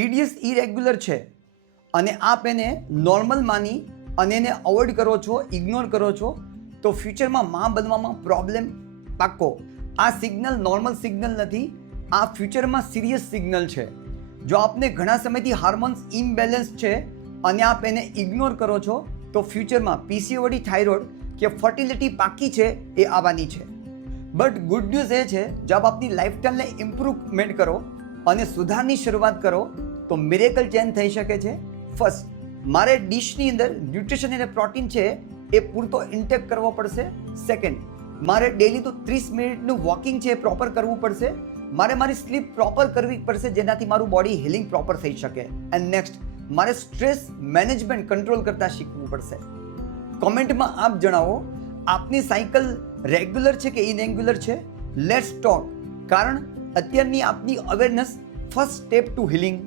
PDS irregular છે અને આપ એને નોર્મલ માની અને એને અવોઇડ કરો છો, ઇગ્નોર કરો છો, તો ફ્યુચરમાં માં બનવામાં પ્રોબ્લેમ પાક્કો. આ સિગ્નલ નોર્મલ સિગ્નલ નથી, આ ફ્યુચરમાં સિરિયસ સિગ્નલ છે. જો આપને ઘણા સમયથી હાર્મોન્સ ઇમ્બેલેન્સ છે અને આપ એને ઇગ્નોર કરો છો તો ફ્યુચરમાં પીસીઓડી, થાઇરોઇડ કે ફર્ટિલિટી પાકી છે એ આવવાની છે. બટ ગુડ ન્યૂઝ એ છે, જબ આપની લાઈફસ્ટાઈલને ઇમ્પ્રુવમેન્ટ કરો અને સુધારની શરૂઆત કરો તો મિરેકલ ચેન્જ થઈ શકે છે. ફર્સ્ટ, મારે ડિશની અંદર ન્યુટ્રિશન અને પ્રોટીન છે એ પૂરતો ઇન્ટેક કરવો પડશે. સેકન્ડ, મારે ડેલી તો 30 મિનિટનું વોકિંગ છે એ પ્રોપર કરવું પડશે. મારે મારી સ્લીપ પ્રોપર કરવી પડશે જેનાથી મારું બોડી હિલિંગ પ્રોપર થઈ શકે. એન્ડ નેક્સ્ટ, મારે સ્ટ્રેસ મેનેજમેન્ટ કંટ્રોલ કરતા શીખવું પડશે. કોમેન્ટમાં આપ જણાવો આપની સાયકલ રેગ્યુલર છે કે ઇરેગ્યુલર છે. લેટ્સ ટોક, કારણ અત્યારની આપની awareness first step to healing